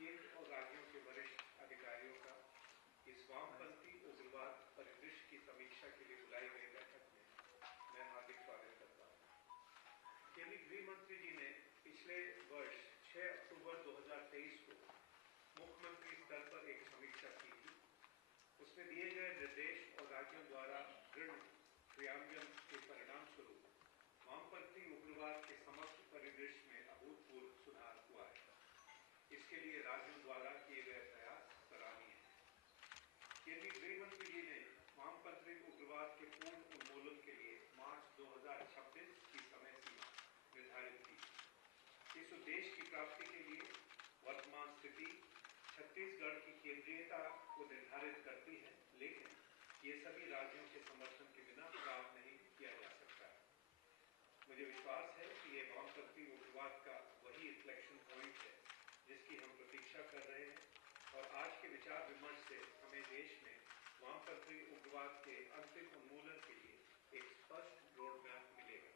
केंद्र और राज्यों के वरिष्ठ अधिकारियों का इस वामपंथी उग्रवाद परिदृश्य की समीक्षा के लिए बुलाई गई बैठक में मैं हार्दिक स्वागत करता हूँ। केंद्रीय गृह मंत्री जी ने पिछले वर्ष 6 अक्टूबर 2023 को मुख्यमंत्री स्तर पर एक समीक्षा की थी। उसमें दिए गए निर्देश और राज्यों द्वारा दृढ़ क्रियान्वयन के परिणाम स्वरूप वामपंथी उग्रवाद के समग्र परिदृश्य में अभूतपूर्व सुधार हुआ है। इसके लिए राज्यों द्वारा किए गए प्रयास सराहनीय हैं। केंद्रीय गृह मंत्री जी ने वामपंथी उग्रवाद के पूर्ण उन्मूलन के लिए मार्च 2026 की समय सीमा निर्धारित की। इस उद्देश्य की प्राप्ति के लिए वर्तमान स्थिति छत्तीसगढ़ की केंद्रीयता को निर्धारित करती है, लेकिन ये सभी राज्यों के समर्थन के बिना प्राप्त नहीं किया जा सकता है। मुझे विश्वास है कि ये वामपंथी उग्रवाद का वही इन्फ्लेक्शन पॉइंट है जिसकी हम प्रतीक्षा कर रहे हैं, और आज के विचार विमर्श से हमें देश में वामपंथी उग्रवाद के अंतिम उन्मूलन के लिए एक स्पष्ट रोड मैप मिलेगा।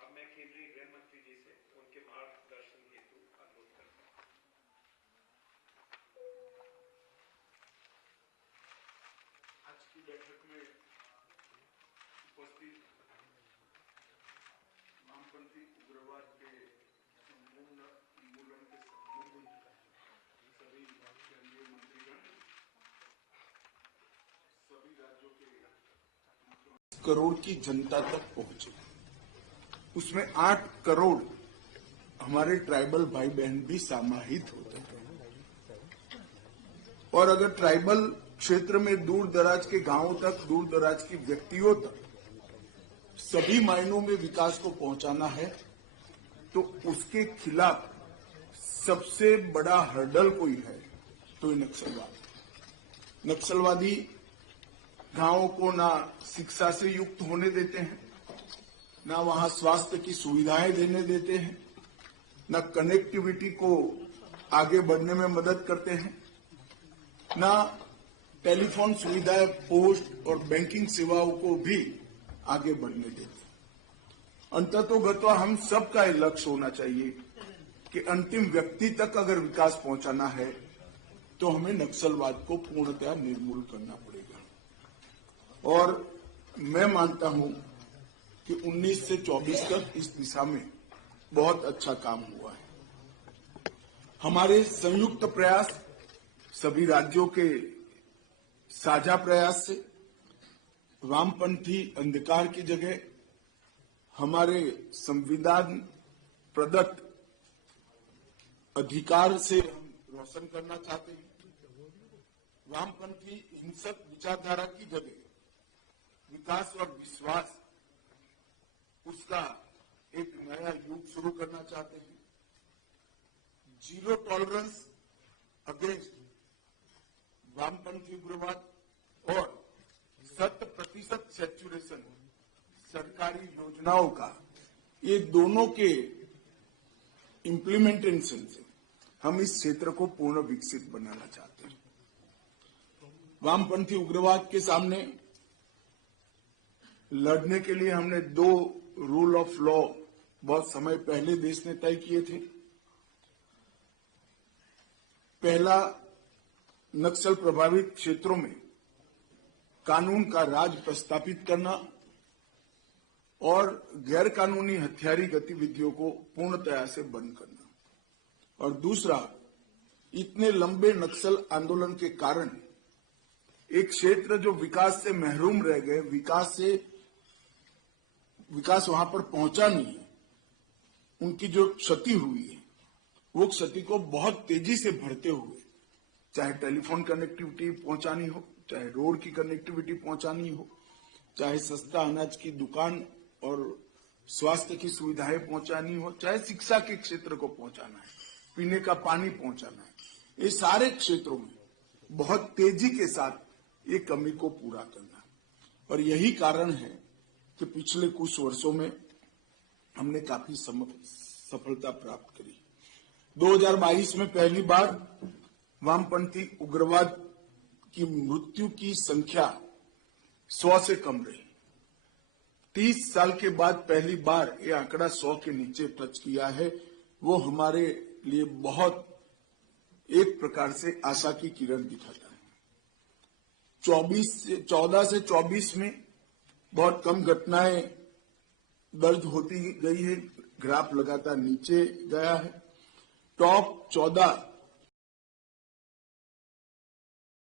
अब मैं केंद्रीय गृह मंत्री जी से उनके मार्गदर्शन हेतु अनुरोध करता हूँ। आज की बैठक में उपस्थित वामपंथी उग्रवाद के संपूर्ण उन्मूलन के संबंधित सभी केंद्रीय मंत्रीगण, सभी राज्यों के करोड़ की जनता तक पहुंचे। उसमें 8 करोड़ हमारे ट्राइबल भाई बहन भी समाहित होते हैं। और अगर ट्राइबल क्षेत्र में दूर दराज के गांवों तक, दूर दराज के व्यक्तियों तक सभी मायनों में विकास को पहुंचाना है, तो उसके खिलाफ सबसे बड़ा हर्डल कोई है तो नक्सलवाद। नक्सलवादी गांवों को ना शिक्षा से युक्त होने देते हैं, ना वहां स्वास्थ्य की सुविधाएं देने देते हैं, ना कनेक्टिविटी को आगे बढ़ने में मदद करते हैं, ना टेलीफोन सुविधाएं, पोस्ट और बैंकिंग सेवाओं को भी आगे बढ़ने देते। अंततोगत्वा हम सबका ये लक्ष्य होना चाहिए कि अंतिम व्यक्ति तक अगर विकास पहुंचाना है तो हमें नक्सलवाद को पूर्णतः निर्मूल करना पड़ेगा। और मैं मानता हूं कि 19 से 24 तक इस दिशा में बहुत अच्छा काम हुआ है। हमारे संयुक्त प्रयास, सभी राज्यों के साझा प्रयास से वामपंथी अंधकार की जगह हमारे संविधान प्रदत्त अधिकार से हम रोशन करना चाहते हैं। वामपंथी हिंसक विचारधारा की जगह विकास और विश्वास, उसका एक नया युग शुरू करना चाहते हैं। जीरो टॉलरेंस अगेंस्ट वामपंथी उग्रवाद और 100% सैचुरेशन सरकारी योजनाओं का, ये दोनों के इम्प्लीमेंटेशन से हम इस क्षेत्र को पूर्ण विकसित बनाना चाहते हैं। वामपंथी उग्रवाद के सामने लड़ने के लिए हमने 2 रूल ऑफ लॉ बहुत समय पहले देश ने तय किए थे। पहला, नक्सल प्रभावित क्षेत्रों में कानून का राज प्रस्थापित करना और गैर कानूनी हथियारी गतिविधियों को पूर्णतया से बंद करना। और दूसरा, इतने लंबे नक्सल आंदोलन के कारण एक क्षेत्र जो विकास से महरूम रह गए, विकास वहां पर पहुंचा नहीं है, उनकी जो क्षति हुई है वो क्षति को बहुत तेजी से भरते हुए, चाहे टेलीफोन कनेक्टिविटी पहुंचानी हो, चाहे रोड की कनेक्टिविटी पहुंचानी हो, चाहे सस्ता अनाज की दुकान और स्वास्थ्य की सुविधाएं पहुंचानी हो, चाहे शिक्षा के क्षेत्र को पहुंचाना है, पीने का पानी पहुंचाना है, ये सारे क्षेत्रों में बहुत तेजी के साथ ये कमी को पूरा करना। और यही कारण है कि पिछले कुछ वर्षों में हमने काफी सफलता प्राप्त करी। 2022 में पहली बार वामपंथी उग्रवाद की मृत्यु की संख्या 100 से कम रही। 30 साल के बाद पहली बार यह आंकड़ा 100 के नीचे टच किया है। वो हमारे लिए बहुत एक प्रकार से आशा की किरण दिखाता है। 14 से 24 में बहुत कम घटनाएं दर्ज होती गई है, ग्राफ लगातार नीचे गया है। टॉप 14